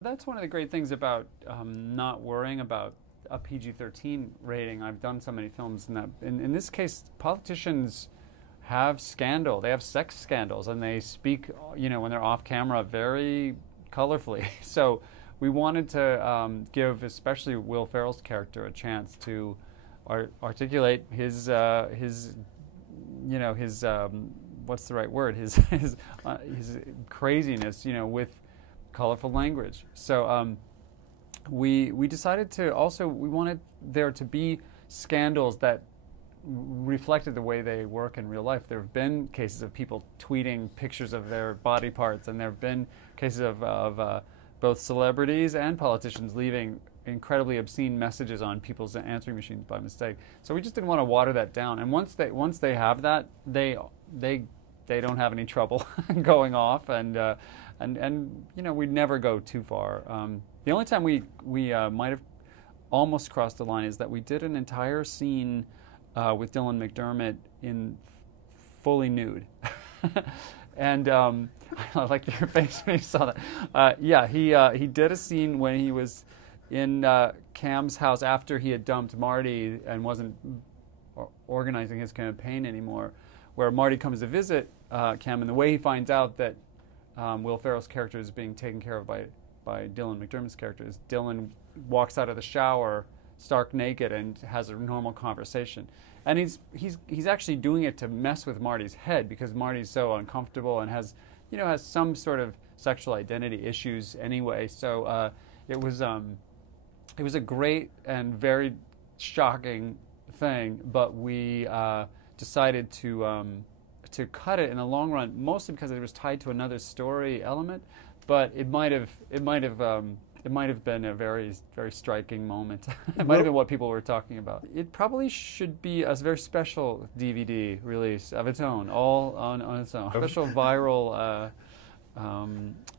That's one of the great things about not worrying about a PG-13 rating. I've done so many films, and in this case, politicians have scandal. They have sex scandals, and they speak, when they're off camera, very colorfully. So we wanted to give, especially Will Ferrell's character, a chance to articulate his what's the right word? His craziness, with colorful language. So we decided to also, we wanted there to be scandals that reflected the way they work in real life. There have been cases of people tweeting pictures of their body parts, and there have been cases of both celebrities and politicians leaving incredibly obscene messages on people's answering machines by mistake. So we just didn't want to water that down. And once they have that, they don't have any trouble going off, and we'd never go too far. The only time we might have almost crossed the line is that we did an entire scene with Dylan McDermott in fully nude. And I like your face when you saw that. Yeah, he did a scene when he was in Cam's house after he had dumped Marty and wasn't organizing his campaign anymore, where Marty comes to visit Cam, and the way he finds out that Will Ferrell's character is being taken care of by Dylan McDermott's character is Dylan walks out of the shower stark naked and has a normal conversation. And he's actually doing it to mess with Marty's head, because Marty's so uncomfortable and has some sort of sexual identity issues anyway. So it was a great and very shocking thing, but we decided to cut it in the long run, mostly because it was tied to another story element. But it might have been a very, very striking moment. It might have been what people were talking about. It probably should be a very special DVD release of its own, all on its own. Special viral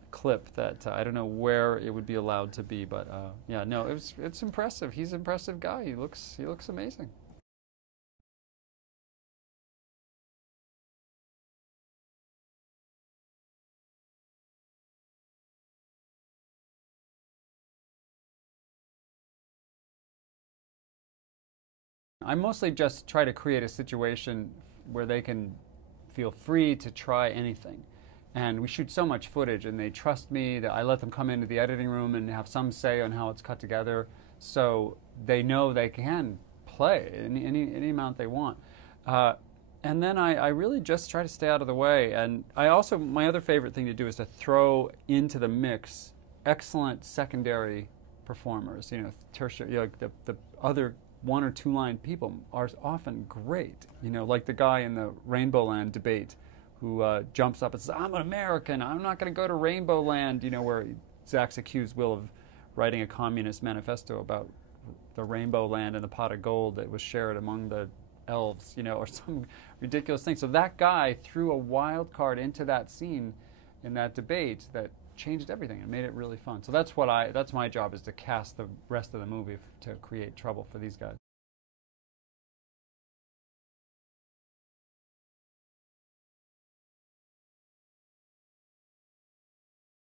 clip that I don't know where it would be allowed to be, but yeah, no, it's impressive. He's an impressive guy. He looks amazing. I mostly just try to create a situation where they can feel free to try anything. And we shoot so much footage, and they trust me that I let them come into the editing room and have some say on how it's cut together, so they know they can play any amount they want. And then I really just try to stay out of the way. And my other favorite thing to do is to throw into the mix excellent secondary performers, tertiary, like the other one or two line people are often great, like the guy in the Rainbow Land debate who jumps up and says, "I'm an American, I'm not going to go to Rainbow Land," where Zach's accused Will of writing a communist manifesto about the Rainbow Land and the pot of gold that was shared among the elves, or some ridiculous thing. So that guy threw a wild card into that scene in that debate that changed everything and made it really fun. So that's my job, is to cast the rest of the movie to create trouble for these guys.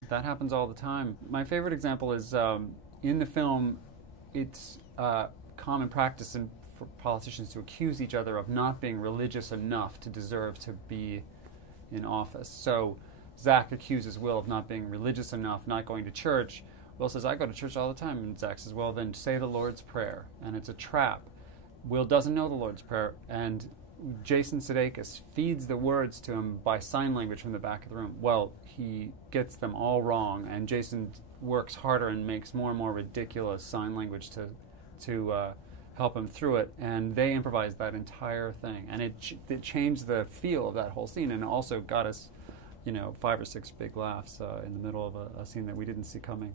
That happens all the time. My favorite example is in the film, it's common practice for politicians to accuse each other of not being religious enough to deserve to be in office. So Zach accuses Will of not being religious enough, not going to church. Will says, "I go to church all the time." And Zach says, "Well, then say the Lord's Prayer." And it's a trap. Will doesn't know the Lord's Prayer, and Jason Sudeikis feeds the words to him by sign language from the back of the room. Well, he gets them all wrong, and Jason works harder and makes more and more ridiculous sign language to help him through it. And they improvised that entire thing, and it changed the feel of that whole scene, and also got us 5 or 6 big laughs in the middle of a scene that we didn't see coming.